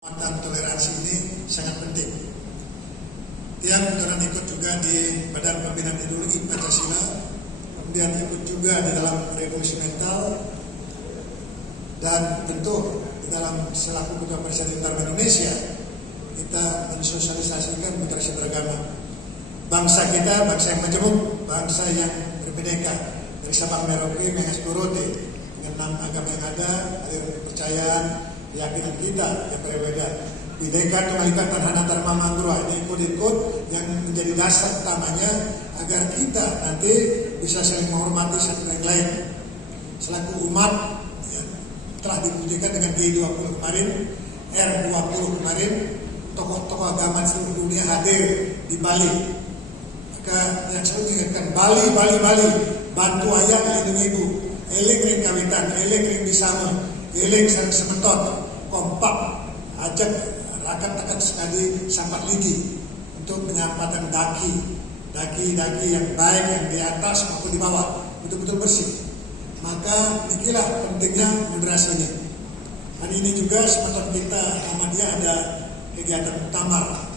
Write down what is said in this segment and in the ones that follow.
Penguatan toleransi ini sangat penting. Dia kebetulan ikut juga di Badan Pembinaan Ideologi Pancasila, kemudian ikut juga di dalam revolusi mental, dan tentu di dalam selaku Ketua Persatuan Utama Indonesia kita mensosialisasikan moderasi beragama. Bangsa kita, bangsa yang majemuk, bangsa yang berbineka, dari Sabang Merauke, Mengas Turute, dengan 6 agama yang ada kepercayaan, keyakinan kita yang berbeda. Bhinneka Tunggal Ika Tadhana Dharma Manggura ini ikut yang menjadi dasar utamanya agar kita nanti bisa saling menghormati satu yang lain. Selaku umat ya, telah dibuktikan dengan G20 kemarin, R20 kemarin, tokoh-tokoh agama seluruh dunia hadir di Bali. Maka yang selalu mengingatkan Bali, bantu ayah lindungi ibu, eling ring kawitan, eling ring disama, eling sareng semeton, kompak, ajak rakyat akan sekali sampat lidi untuk menyampaikan daki yang baik yang di atas maupun di bawah betul-betul bersih. Maka inilah pentingnya moderasi ini. Hari ini juga semeton kita Ahmadiyah ada kegiatan muktamar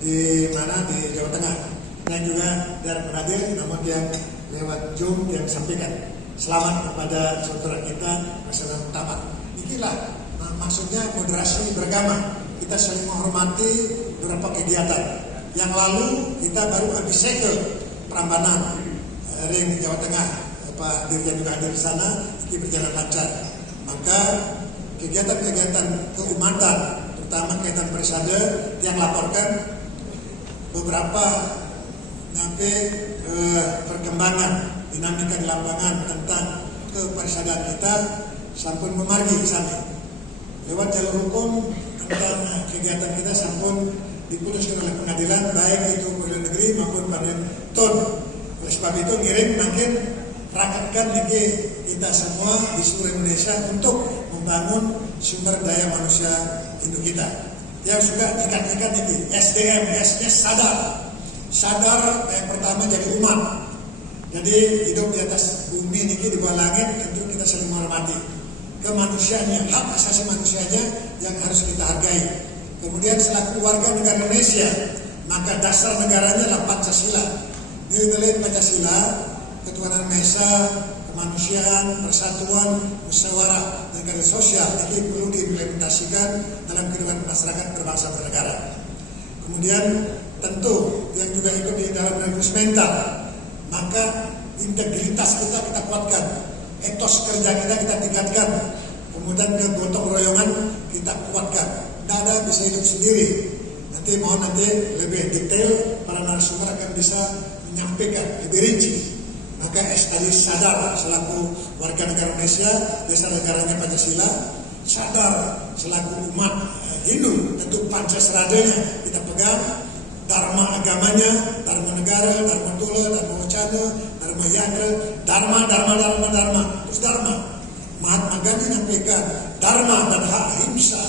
di Jawa Tengah. Dan juga dari hadir, namun dia lewat Zoom yang sampaikan selamat kepada saudara kita masalah muktamar. Inilah maksudnya moderasi beragama. Kita saling menghormati beberapa kegiatan. Yang lalu kita baru habis segel Prambanan ring Jawa Tengah. Pak Dirjen juga hadir di sana, ini berjalan lancar. Maka kegiatan-kegiatan keumatan, terutama kegiatan persada yang laporkan beberapa sampai perkembangan dinamika di lapangan tentang kepersadaan kita sampun memargi sana. Lewat jalur hukum tentang kegiatan kita sampun diputuskan oleh pengadilan baik itu pengadilan negeri maupun pengadilan tun. Oleh sebab itu ngiring makin rakatkan lagi kita semua di seluruh Indonesia untuk membangun sumber daya manusia induk kita. Yang juga ikat-ikat ini SDM, sadar yang pertama jadi umat. Jadi hidup di atas bumi ini di bawah langit tentu kita saling menghormati kemanusiaannya, hak asasi manusianya yang harus kita hargai. Kemudian selaku warga negara Indonesia, maka dasar negaranya adalah Pancasila. Nilai-nilai Pancasila, ketuhanan Maha Esa, kemanusiaan, persatuan, musyawarah, dan keadilan sosial ini perlu diimplementasikan dalam kehidupan masyarakat berbangsa bernegara. Kemudian tentu yang juga ikut di dalam revolusi mental, maka integritas kita kuatkan, etos kerja kita tingkatkan, kemudian kegotong royongan kita kuatkan. Tidak ada bisa hidup sendiri. Nanti lebih detail para narasumber akan bisa menyampaikan lebih rinci. Maka tadi sadar selaku warga negara Indonesia, dasar negaranya Pancasila, sadar selaku umat Hindu, tentu Pancasaradanya kita pegang, dharma agamanya, dharma negara, dharma tula, dharma wacana, dharma yatra, dharma, terus dharma. Mahatma Gandhi menyampaikan dharma dan hak ahimsa.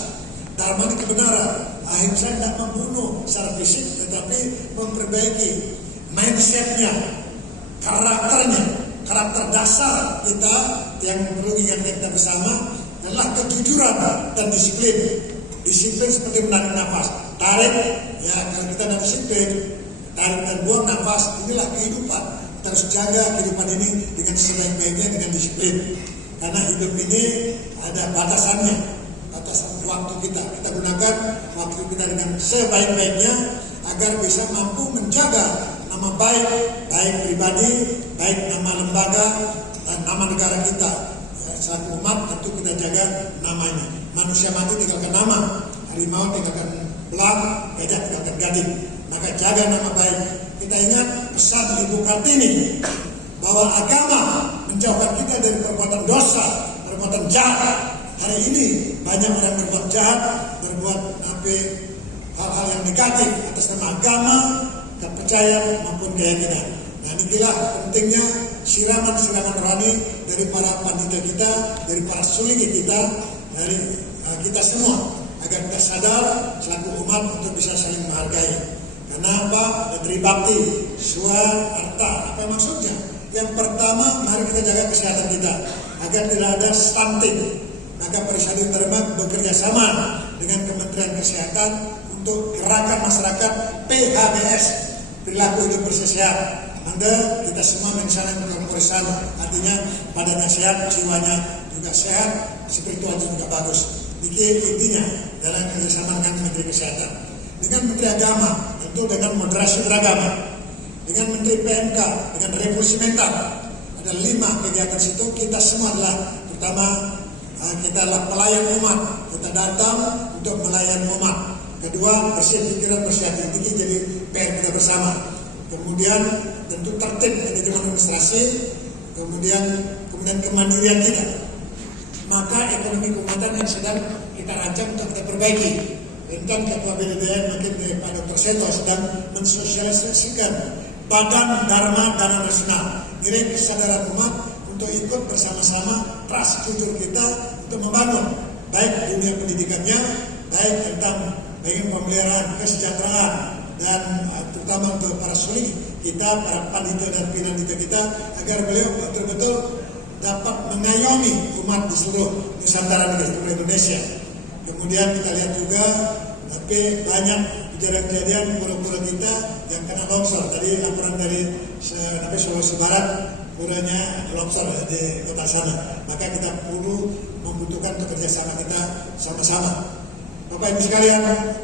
Dharma ini kebenaran, ahimsa tidak membunuh secara fisik, tetapi memperbaiki mindsetnya, karakter dasar kita yang perlu ingat kita bersama adalah kejujuran dan disiplin. Disiplin seperti menarik nafas, tarik, ya kalau kita tidak disiplin, tarik dan buang nafas, inilah kehidupan. Kita harus jaga kehidupan ini dengan sebaik-baiknya dengan disiplin. Karena hidup ini ada batasan waktu kita. Kita gunakan waktu kita dengan sebaik-baiknya agar bisa mampu menjaga nama baik pribadi, baik nama lembaga dan nama negara kita. Ya, selaku umat tentu kita jaga nama ini. Manusia mati tinggalkan nama, harimau tinggalkan belang, gajah tinggalkan gading. Maka jaga nama baik. Kita ingat pesan Ibu Kartini bahwa agama menjauhkan kita dari perbuatan dosa, perbuatan jahat. Hari ini banyak orang berbuat jahat, berbuat hal-hal yang negatif atas nama agama, kepercayaan maupun keyakinan. Nah, inilah pentingnya siraman-siraman rohani dari para pandita kita, dari para sulingi kita, dari kita semua agar kita sadar selaku umat untuk bisa saling menghargai. Karena apa? Dari bakti, swa, arta. Apa maksudnya? Yang pertama, mari kita jaga kesehatan kita agar tidak ada stunting. Maka Persatuan Dharma bekerja sama dengan Kementerian Kesehatan untuk gerakan masyarakat PHBS, perilaku hidup bersih sehat. Anda kita semua mensalah korporisal, artinya badannya sehat, jiwanya juga sehat, spiritualnya juga bagus. Ini intinya dalam kerjasama dengan Menteri Kesehatan, dengan Menteri Agama, tentu dengan moderasi beragama, dengan Menteri PMK, dengan revolusi mental. Ada 5 kegiatan situ. Kita semua adalah pertama kita adalah pelayan umat. Kita datang untuk melayani umat. Kedua, bersih pikiran, bersih hati. Ini jadi PR kita bersama. Kemudian tentu tertib manajemen administrasi. Kemudian kemandirian kita. Maka ekonomi keumatan yang sedang kita rancang untuk kita perbaiki. Tentang Ketua BDDN mungkin Pak Dr. Seto sedang mensosialisasikan Badan Dharma Dana Nasional. Ini kesadaran umat untuk ikut bersama-sama trust jujur kita untuk membangun baik dunia pendidikannya, baik tentang bagaimana pemeliharaan kesejahteraan dan terutama untuk para suli kita, para pandita dan pinandita kita, agar beliau betul-betul dapat mengayomi umat di seluruh Nusantara dan seluruh Indonesia. Kemudian kita lihat juga, tapi banyak kejadian-kejadian pura-pura kita yang kena longsor. Tadi laporan dari Sulawesi Barat, puranya longsor di kota sana. Maka kita perlu membutuhkan kerjasama kita sama-sama. Bapak Ibu sekalian,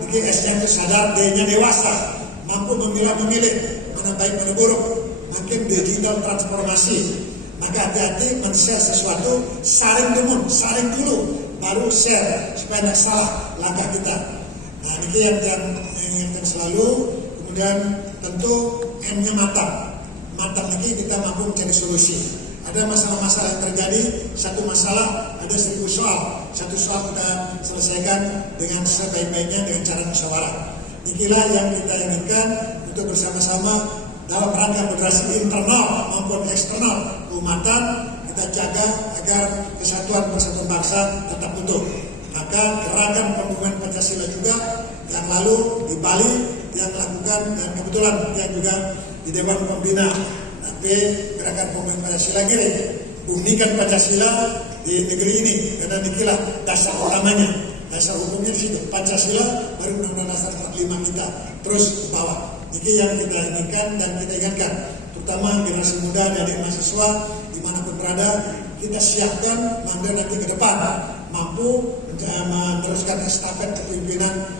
ini S-nya itu sadar, D-nya dewasa, mampu memilah-memilih mana baik mana buruk. Makin digital transformasi. Maka hati-hati men-share sesuatu, saling dulu, baru share supaya tidak salah langkah kita. Nah ini yang ingatkan selalu. Kemudian tentu M-nya matang ini kita mampu mencari solusi. Ada masalah-masalah yang terjadi, satu masalah ada 1000 soal, satu soal kita selesaikan dengan sebaik-baiknya dengan cara musyawarah. Inilah yang kita inginkan untuk bersama-sama dalam rangka moderasi internal maupun eksternal keumatan, kita jaga agar kesatuan persatuan bangsa tetap utuh. Maka gerakan pembangunan Pancasila juga yang lalu di Bali yang lakukan, dan kebetulan yang juga di Dewan Pembina gerakan pembangunan Pancasila kiri bunyikan Pancasila di negeri ini, karena inilah dasar utamanya, dasar hukumnya di situ. Pancasila baru Undang-Undang Dasar 45 kita terus ke bawah. Ini yang kita inginkan dan kita ingatkan, terutama generasi muda dan mahasiswa dimanapun berada, kita siapkan mandor nanti ke depan mampu meneruskan estafet kepemimpinan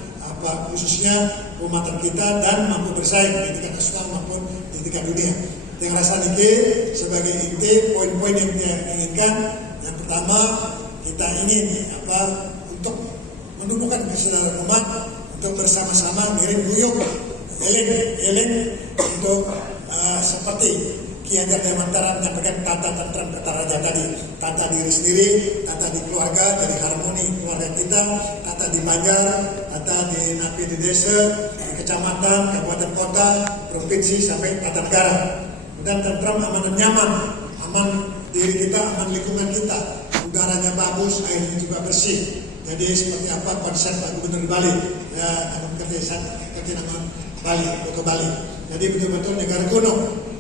khususnya keumatan kita dan mampu bersaing di tingkat nasional maupun di tingkat dunia. Yang rasa ini sebagai inti poin-poin yang kita inginkan. Yang pertama, kita ingin untuk menumbuhkan kesadaran umat untuk bersama-sama ngiring guyup eling untuk seperti Ki Hajar Dewantara menyampaikan tata tentram kata raja tadi, tata diri sendiri, tata di keluarga, dari harmoni keluarga kita, tata di Banjar, tata di napi di desa, di kecamatan, kabupaten kota, provinsi sampai tata negara. Dan tentram, aman dan nyaman, aman diri kita, aman lingkungan kita, udaranya bagus, airnya juga bersih. Jadi seperti apa konsep Pak Gubernur Bali, ya, seperti nama Bali, Kota Bali. Jadi betul-betul negara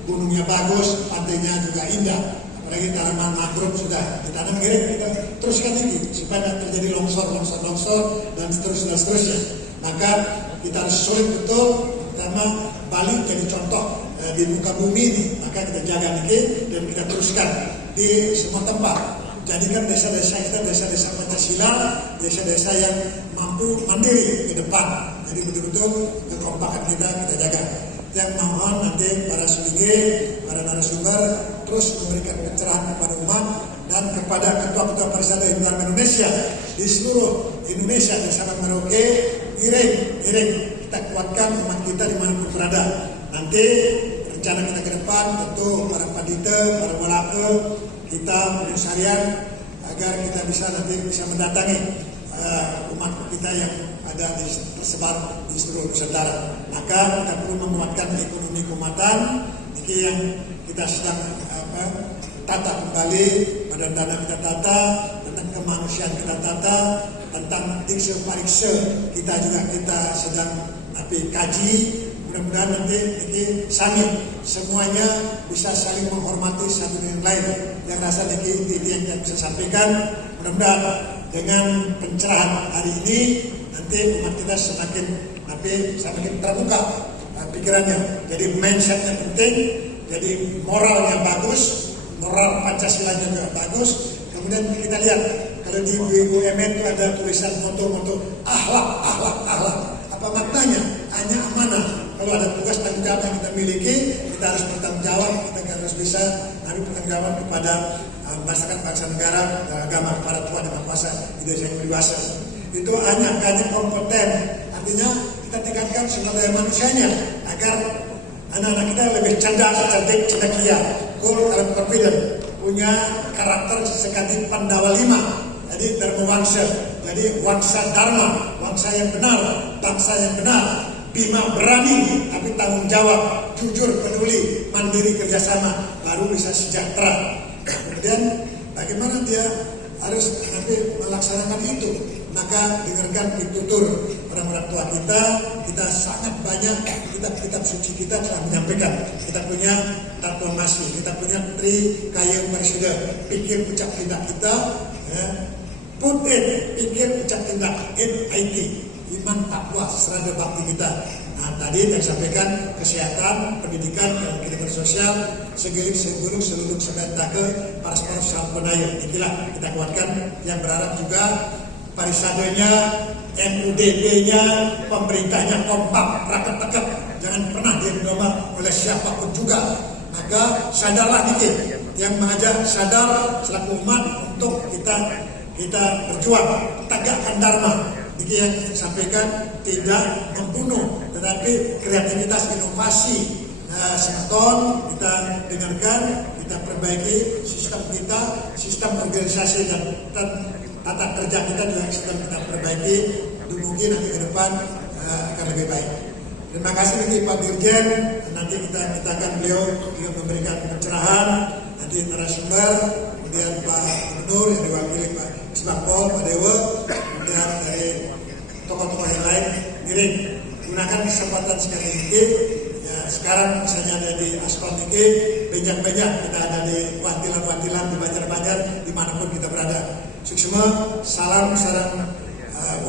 gunungnya bagus, pantainya juga indah, apalagi tanaman mangrove sudah ditanam kiri, kita teruskan ini supaya tidak terjadi longsor dan seterusnya. Maka kita harus sulit betul, pertama Bali jadi contoh di muka bumi ini, maka kita jaga ini dan kita teruskan di semua tempat. Jadikan desa-desa kita desa-desa Pancasila, desa-desa yang mampu mandiri ke depan. Jadi betul-betul kekompakan kita jaga. Yang mohon nanti para sulige, para narasumber terus memberikan pencerahan kepada umat dan kepada ketua-ketua Parisa Islam Indonesia di seluruh Indonesia dan Sabang Merauke, iring kita kuatkan umat kita dimanapun berada. Nanti rencana kita ke depan tentu para padita, para walake, kita penyusarian agar kita bisa mendatangi umat kita yang ada tersebar di seluruh Nusantara. Maka kita perlu menguatkan ekonomi keumatan. Ini yang kita sedang tata kembali, badan dana kita tata, tentang kemanusiaan kita tata, tentang dikse parikse kita juga kita sedang kaji. Mudah-mudahan nanti ini semuanya bisa saling menghormati satu dengan lain. Yang rasa ini yang bisa sampaikan. Mudah-mudahan dengan pencerahan hari ini nanti umat kita semakin terbuka pikirannya. Jadi mindsetnya penting, jadi moralnya bagus, moral Pancasila juga bagus. Kemudian kita lihat kalau di BUMN itu ada tulisan moto-moto akhlak. Apa maknanya? Hanya amanah. Kalau ada tugas tanggung jawab yang kita miliki, kita harus bertanggung jawab. Kita harus bisa ambil bertanggung jawab kepada masyarakat, bangsa, negara, dan agama, kepada Tuhan Yang Maha Kuasa, Indonesia yang dewasa. Itu hanya kompeten. Artinya kita tingkatkan sumber daya manusianya agar anak-anak kita lebih cerdas, cerdik, ceria, cool, and confident, punya karakter sekali Pandawa 5. Jadi Dharma Wangsa, jadi Wangsa Dharma, Wangsa yang benar, bangsa yang benar, Bima berani, tapi tanggung jawab, jujur, peduli, mandiri, kerjasama, baru bisa sejahtera. Kemudian bagaimana dia harus nanti melaksanakan itu? Maka dengarkan pitutur orang-orang tua kita sangat banyak kitab-kitab suci kita telah menyampaikan. Kita punya Tattva Masih, kita punya Tri Kaya Parisudha, pikir ucap tindak kita, ya. Put in, pikir ucap tindak, IT, iman takwa, serada bakti kita. Nah tadi yang sampaikan kesehatan, pendidikan, dan kehidupan sosial, segelik segulung seluruh sebentake, paraspor sampunaya. Inilah kita kuatkan, yang berharap juga parisadanya, MUDP-nya, pemerintahnya kompak, raket-raket, jangan pernah didomba oleh siapapun juga. Maka sadarlah dikit, yang mengajak sadar selaku umat untuk kita berjuang, tegakkan dharma. Jadi yang sampaikan tidak membunuh, tetapi kreativitas inovasi. Nah, seton kita dengarkan, kita perbaiki sistem kita, sistem organisasi dan tata kerja kita juga sedang kita perbaiki. Mungkin nanti ke depan akan lebih baik. Terima kasih bagi Pak Dirjen. Nanti kita mintakan beliau juga memberikan pencerahan. Nanti narasumber, kemudian Pak Gubernur yang diwakili Pak Isbakpol, Pak Dewa, kemudian dari tokoh-tokoh yang lain. Giring, gunakan kesempatan sekali ini. Ya, sekarang misalnya ada di Aspal ini, banyak-banyak kita ada di wantilan-wantilan, di Banjar-Banjar, dimanapun kita berada. Suksma, salam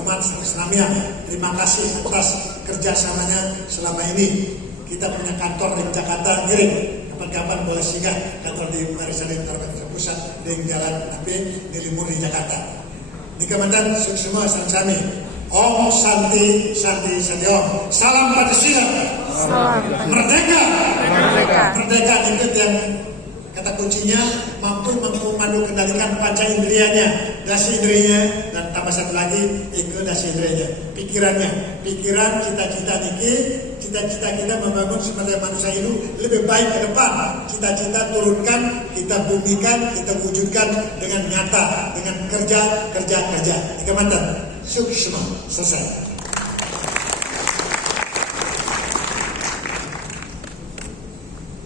umat Islamiyah. Terima kasih atas kerjasamanya selama ini. Kita punya kantor di Jakarta, Giring. Kapan-kapan boleh singgah kantor di Marisade Pusat di Jalan di Limur di Jakarta. Di Kementerian Suksma Sansami. Om Santi Om. Salam Pancasila. Merdeka. Merdeka ikut yang kata kuncinya mampu kendalikan panca indrianya, dasi indrinya, dan tambah satu lagi ikut dasi indrinya, pikiran cita-cita kita membangun sumber daya manusia itu lebih baik ke depan. Cita-cita turunkan, kita bumikan, kita wujudkan dengan nyata, dengan kerja. Di Kementerian Suksma selesai.